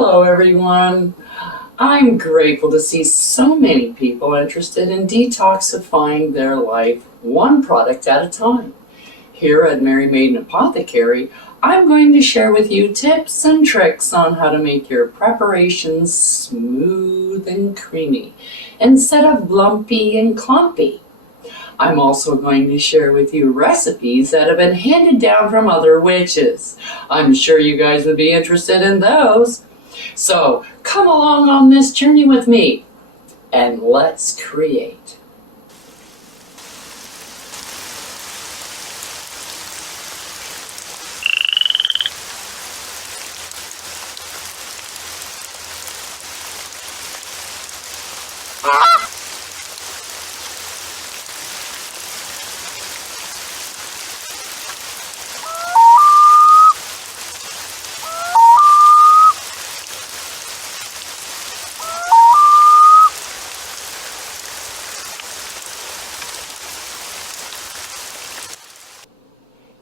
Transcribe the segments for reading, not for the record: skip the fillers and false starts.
Hello, everyone. I'm grateful to see so many people interested in detoxifying their life one product at a time. Here at Mary Maiden Apothecary, I'm going to share with you tips and tricks on how to make your preparations smooth and creamy instead of lumpy and clumpy. I'm also going to share with you recipes that have been handed down from other witches. I'm sure you guys would be interested in those. So come along on this journey with me and let's create.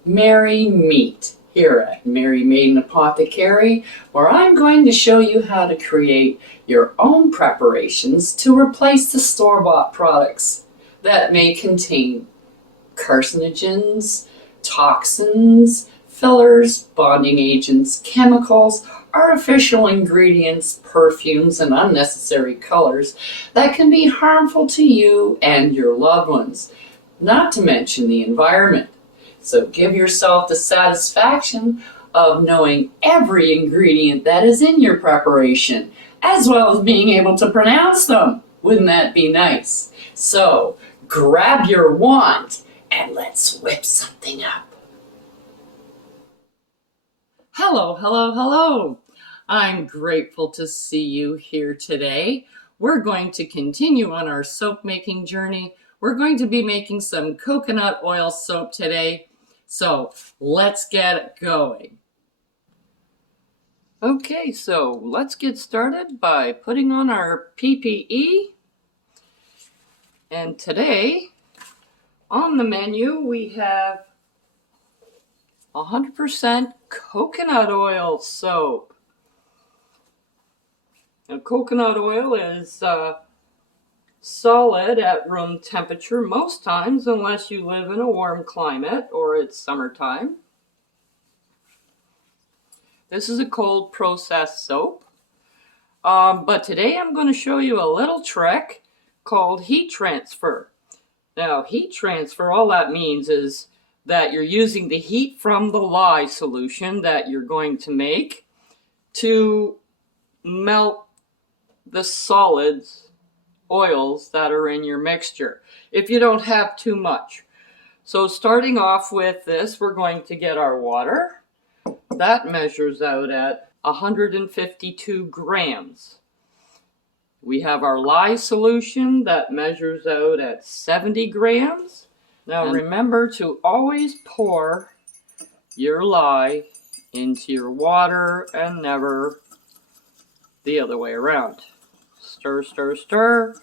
Merry Meet here at Mary Maiden Apothecary, where I'm going to show you how to create your own preparations to replace the store-bought products that may contain carcinogens, toxins, fillers, bonding agents, chemicals, artificial ingredients, perfumes, and unnecessary colors that can be harmful to you and your loved ones, not to mention the environment. So give yourself the satisfaction of knowing every ingredient that is in your preparation, as well as being able to pronounce them. Wouldn't that be nice? So grab your wand and let's whip something up. Hello. I'm grateful to see you here today. We're going to continue on our soap making journey. We're going to be making some coconut oil soap today. So let's get going. Okay, so let's get started by putting on our PPE. And today on the menu we have 100% coconut oil soap. Now, coconut oil is solid at room temperature most times, unless you live in a warm climate or it's summertime. This is a cold processed soap. But today I'm going to show you a little trick called heat transfer. Now, heat transfer, all that means is that you're using the heat from the lye solution that you're going to make to melt the solids, oils that are in your mixture, if you don't have too much. So starting off with this, we're going to get our water. That measures out at 152 grams. We have our lye solution that measures out at 70 grams. Now remember to always pour your lye into your water and never the other way around. Stir, stir, stir.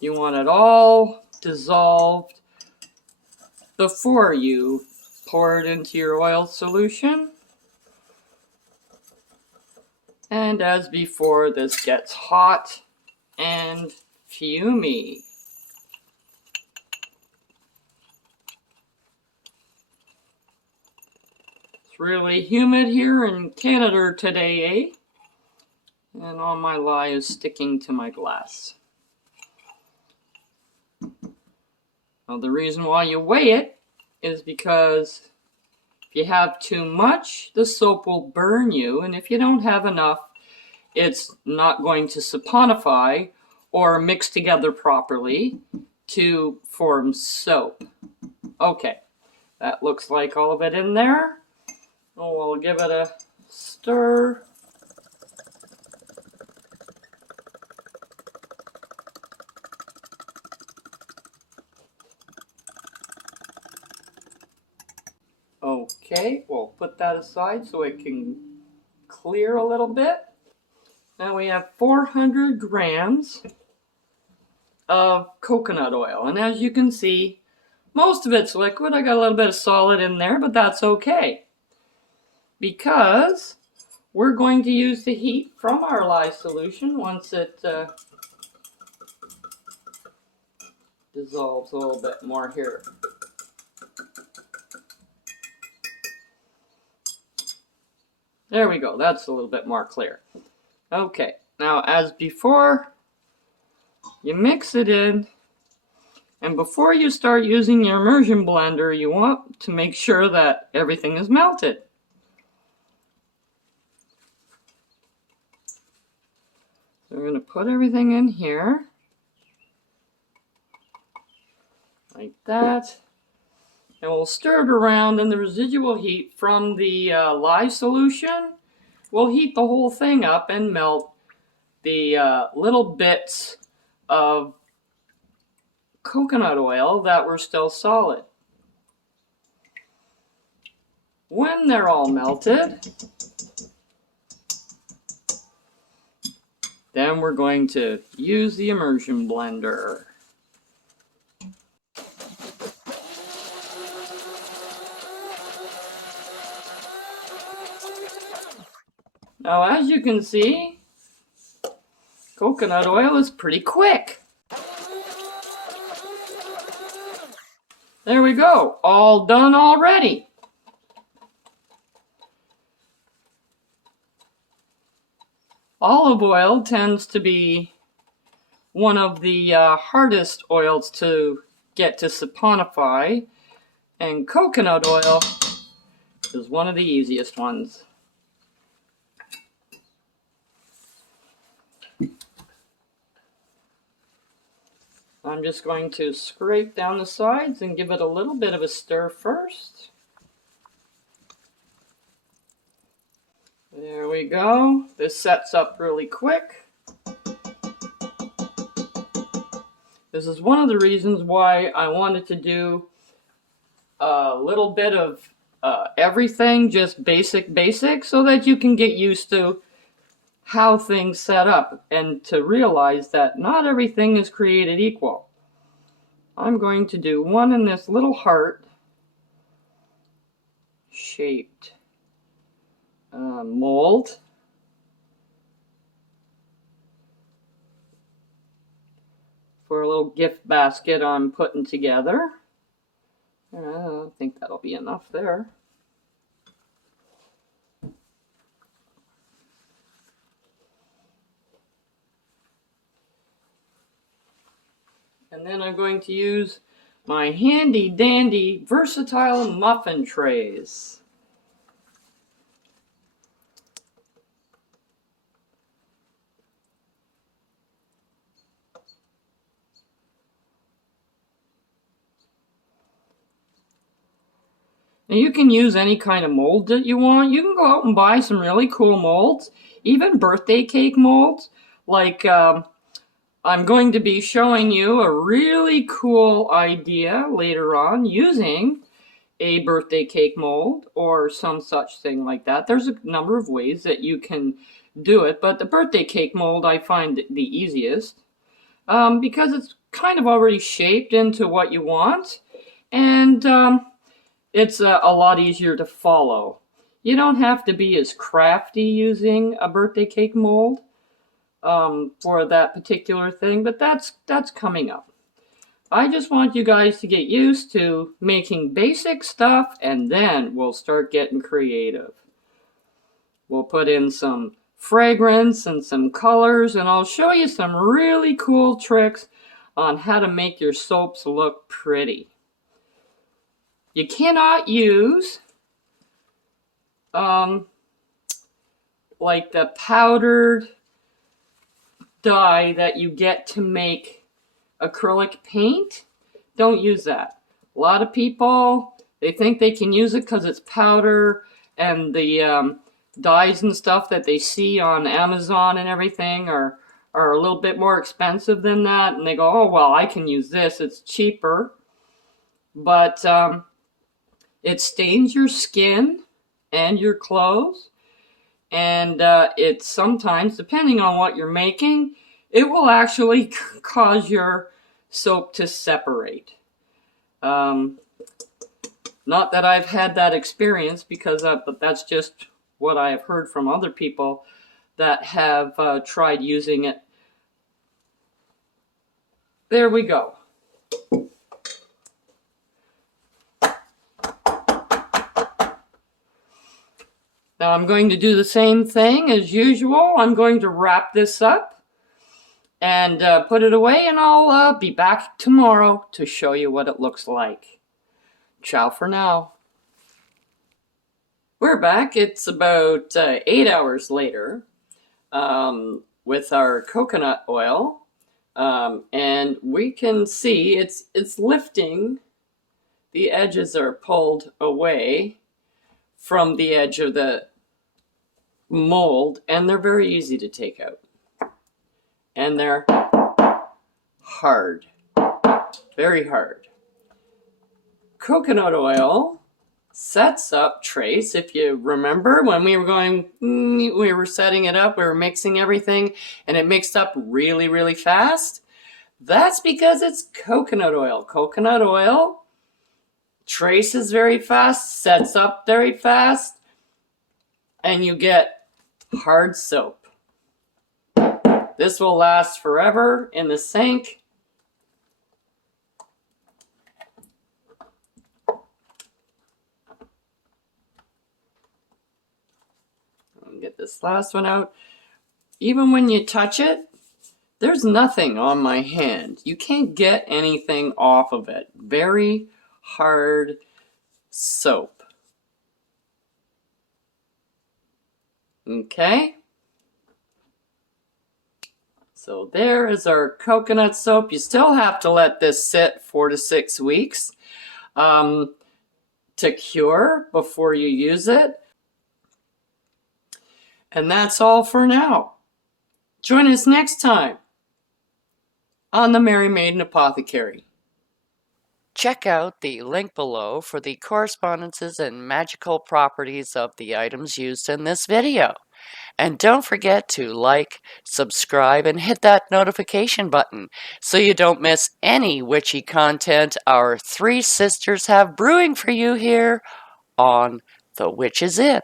You want it all dissolved before you pour it into your oil solution. And as before, this gets hot and fumey. It's really humid here in Canada today, eh? And all my lye is sticking to my glass. Now, the reason why you weigh it is because if you have too much, the soap will burn you, and if you don't have enough, it's not going to saponify or mix together properly to form soap. Okay, that looks like all of it in there. Oh, we'll give it a stir. Okay, we'll put that aside so it can clear a little bit. Now we have 400 grams of coconut oil. And as you can see, most of it's liquid. I got a little bit of solid in there, but that's okay. Because we're going to use the heat from our lye solution once it dissolves a little bit more here. There we go, that's a little bit more clear. Okay, now as before, you mix it in, and before you start using your immersion blender, you want to make sure that everything is melted. So we're going to put everything in here, like that. And we'll stir it around, and the residual heat from the lye solution will heat the whole thing up and melt the little bits of coconut oil that were still solid. When they're all melted, then we're going to use the immersion blender. Now, as you can see, coconut oil is pretty quick. There we go, all done already. Olive oil tends to be one of the hardest oils to get to saponify, and coconut oil is one of the easiest ones. I'm just going to scrape down the sides and give it a little bit of a stir first. There we go. This sets up really quick. This is one of the reasons why I wanted to do a little bit of everything, just basic, so that you can get used to how things set up and to realize that not everything is created equal. I'm going to do one in this little heart shaped mold. For a little gift basket I'm putting together. I think that'll be enough there. And then I'm going to use my handy dandy versatile muffin trays. Now you can use any kind of mold that you want. You can go out and buy some really cool molds, even birthday cake molds. Like I'm going to be showing you a really cool idea later on using a birthday cake mold or some such thing like that. There's a number of ways that you can do it, but the birthday cake mold I find the easiest because it's kind of already shaped into what you want, and it's a lot easier to follow. You don't have to be as crafty using a birthday cake mold for that particular thing, but that's coming up. I just want you guys to get used to making basic stuff, and then we'll start getting creative. We'll put in some fragrance and some colors, and I'll show you some really cool tricks on how to make your soaps look pretty. You cannot use like the powdered dye that you get to make acrylic paint. Don't use that. A lot of people, they think they can use it because it's powder, and the dyes and stuff that they see on Amazon and everything are a little bit more expensive than that, and they go, oh well, I can use this, it's cheaper. But it stains your skin and your clothes, and it sometimes, depending on what you're making, it will actually cause your soap to separate. Not that I've had that experience, because but that's just what I have heard from other people that have tried using it. There we go. Now I'm going to do the same thing as usual. I'm going to wrap this up and put it away, and I'll be back tomorrow to show you what it looks like. Ciao for now. We're back. It's about 8 hours later with our coconut oil, and we can see it's lifting. The edges are pulled away from the edge of the mold, and they're very easy to take out. And they're hard, very hard. Coconut oil sets up trace. If you remember when we were setting it up, we were mixing everything and it mixed up really, really fast. That's because it's coconut oil. Coconut oil traces very fast, sets up very fast, and you get hard soap. This will last forever in the sink. Get this last one out. Even when you touch it, there's nothing on my hand. You can't get anything off of it. Very hard soap. Okay. So there is our coconut soap. You still have to let this sit 4 to 6 weeks to cure before you use it. And that's all for now. Join us next time on the Merry Maiden Apothecary. Check out the link below for the correspondences and magical properties of the items used in this video. And don't forget to like, subscribe, and hit that notification button so you don't miss any witchy content our three sisters have brewing for you here on The Witch's Inn.